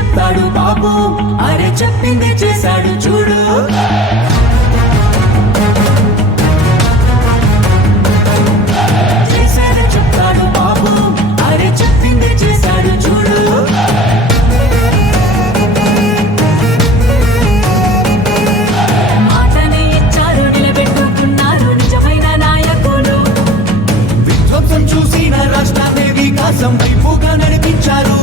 చెప్తాడు బాబు, అరే చెప్పింది చేశాడు చూడు. చేసేది చెప్తాడు బాబు, అరే చెప్పింది చేశాడు చూడు. మాటని ఇచ్చారు, నిలబెట్టుకున్నారు నిజమైన నాయకులు. విధ్వంసం చూసిన రాష్ట్రాన్ని వికాసం వైపుగా నడిపించారు.